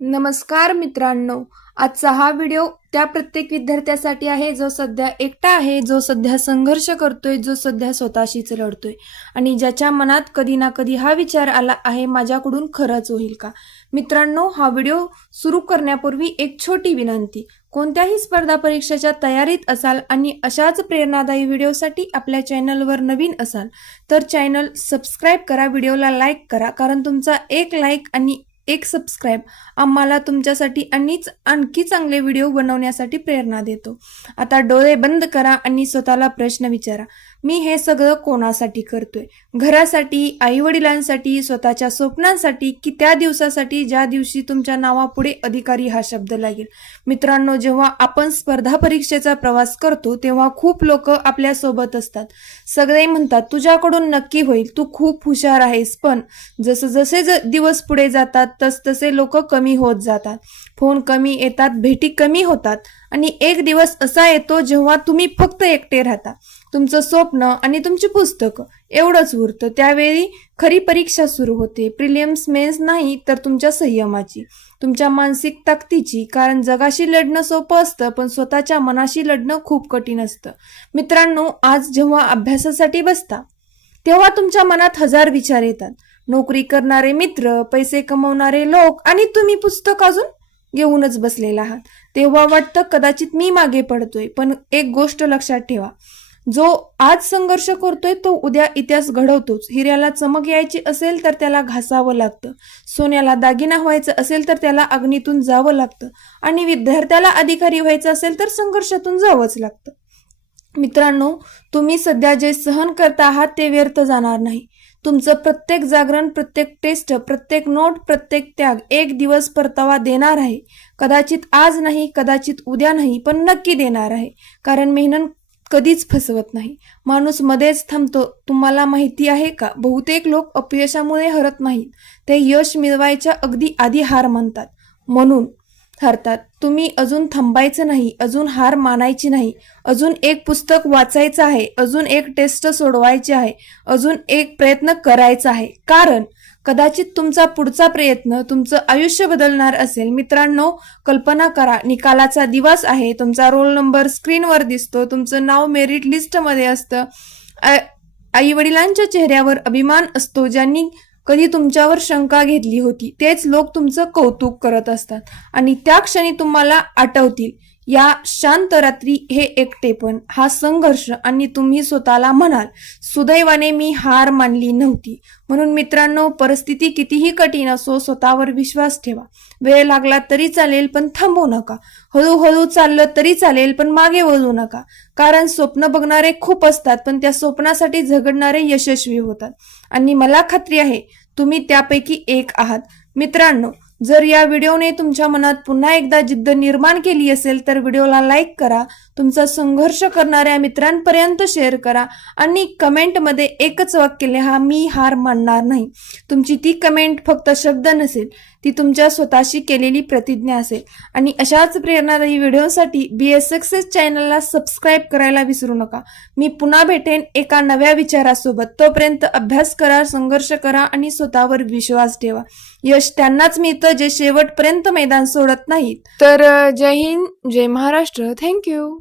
नमस्कार मित्रांनो, आजचा हा व्हिडिओ त्या प्रत्येक विद्यार्थ्यासाठी आहे जो सध्या एकटा आहे, जो सध्या संघर्ष करतोय, जो सध्या स्वतःशीच लढतोय आणि ज्याच्या मनात कधी ना कधी हा विचार आला आहे, माझ्याकडून खरंच होईल का? मित्रांनो, हा व्हिडिओ सुरू करण्यापूर्वी एक छोटी विनंती. कोणत्याही स्पर्धा परीक्षेच्या तयारीत असाल आणि अशाच प्रेरणादायी व्हिडिओसाठी आपल्या चॅनलवर नवीन असाल तर चॅनल सबस्क्राईब करा, व्हिडिओला लाईक करा, कारण तुमचा एक लाईक आणि एक सबस्क्राईब आम्हाला तुमच्यासाठी आणखी चांगले व्हिडिओ बनवण्यासाठी प्रेरणा देतो. आता डोळे बंद करा आणि स्वतःला प्रश्न विचारा, मी हे सगळं कोणासाठी करतोय? घरासाठी, आई वडिलांसाठी, स्वतःच्या स्वप्नांसाठी की त्या दिवसासाठी ज्या दिवशी तुमच्या नावापुढे अधिकारी हा शब्द लागेल? मित्रांनो, जेव्हा आपण स्पर्धा परीक्षेचा प्रवास करतो तेव्हा खूप लोक आपल्या सोबत असतात. सगळे म्हणतात तुझ्याकडून नक्की होईल, तू खूप हुशार आहेस. पण जसे दिवस पुढे जातात तसतसे लोक कमी होत जातात, फोन कमी येतात, भेटी कमी होतात आणि एक दिवस असा येतो जेव्हा तुम्ही फक्त एकटे राहता. तुमचं स्वप्न आणि तुमची पुस्तकं एवढंच उरतं. त्यावेळी खरी परीक्षा सुरू होते. प्रिलिम्स, मेन्स नाही तर तुमच्या संयमाची, तुमच्या मानसिक ताकदीची. कारण जगाशी लढणं सोपं असतं पण स्वतःच्या मनाशी लढणं खूप कठीण असतं. मित्रांनो, आज जेव्हा अभ्यासासाठी बसता तेव्हा तुमच्या मनात हजार विचार येतात. नोकरी करणारे मित्र, पैसे कमवणारे लोक आणि तुम्ही पुस्तक अजून घेऊनच बसलेला आहात. तेव्हा वाटतं कदाचित मी मागे पडतोय. पण एक गोष्ट लक्षात ठेवा, जो आज संघर्ष करतोय तो उद्या इतिहास घडवतोच. हिऱ्याला चमक यायची असेल तर त्याला घासावं लागतं, सोन्याला दागिना व्हायचं असेल तर त्याला अग्नीतून जावं लागतं आणि विद्यार्थ्याला अधिकारी व्हायचं असेल तर संघर्षातून जावंच लागतं. मित्रांनो, तुम्ही सध्या जे सहन करता आहात ते व्यर्थ जाणार नाही. तुमचं प्रत्येक जागरण, प्रत्येक टेस्ट, प्रत्येक नोट, प्रत्येक त्याग एक दिवस परतावा देणार आहे. कदाचित आज नाही, कदाचित उद्या नाही, पण नक्की देणार आहे. कारण मेहनत कधीच फसवत नाही, माणूस मध्येच थांबतो. तुम्हाला माहिती आहे का, बहुतेक लोक अपयशामुळे हरत नाहीत, ते यश मिळवायच्या अगदी आधी हार मानतात म्हणून हरतात. तुम्ही अजून थांबायचं नाही, अजून हार मानायची नाही, अजून एक पुस्तक वाचायचं आहे, अजून एक टेस्ट सोडवायची आहे, अजून एक प्रयत्न करायचा आहे. कारण कदाचित तुमचा पुढचा प्रयत्न तुमचं आयुष्य बदलणार असेल. मित्रांनो, कल्पना करा, निकालाचा दिवस आहे, तुमचा रोल नंबर स्क्रीनवर दिसतो, तुमचं नाव मेरिट लिस्टमध्ये असतं, आई वडिलांच्या चेहऱ्यावर अभिमान असतो, ज्यांनी कधी तुमच्यावर शंका घेतली होती तेच लोक तुमचं कौतुक करत असतात आणि त्या क्षणी तुम्हाला आठवतील या शांत रात्री, हे एकटेपण, हा संघर्ष आणि तुम्ही स्वतःला म्हणाल, सुदैवाने मी हार मानली नव्हती. म्हणून मित्रांनो, परिस्थिती कितीही कठीण असो, स्वतःवर विश्वास ठेवा. वेळ लागला तरी चालेल पण थांबू नका. हळूहळू चाललं तरी चालेल पण मागे वळू नका. कारण स्वप्न बघणारे खूप असतात पण त्या स्वप्नासाठी झगडणारे यशस्वी होतात आणि मला खात्री आहे तुम्ही त्यापैकी एक आहात. मित्रांनो, जर या व्हिडिओने तुमच्या मनात पुन्हा एकदा जिद्द निर्माण केली असेल तर व्हिडिओला लाईक करा, तुमचा संघर्ष करणाऱ्या मित्रांपर्यंत शेअर करा आणि कमेंटमध्ये एकच वाक्य लिहा, मी हार मानणार नाही. तुमची ती कमेंट फक्त शब्द नसेल, ती तुमच्या स्वतःशी केलेली प्रतिज्ञा असेल. आणि अशाच प्रेरणादायी व्हिडिओसाठी BS सक्सेस चॅनलला सबस्क्राईब करायला विसरू नका. मी पुन्हा भेटेन एका नव्या विचारासोबत. तोपर्यंत अभ्यास करा, संघर्ष करा आणि स्वतःवर विश्वास ठेवा. यश त्यांनाच मिळतं जे शेवटपर्यंत मैदान सोडत नाहीत. तर जय हिंद, जय महाराष्ट्र. थँक्यू.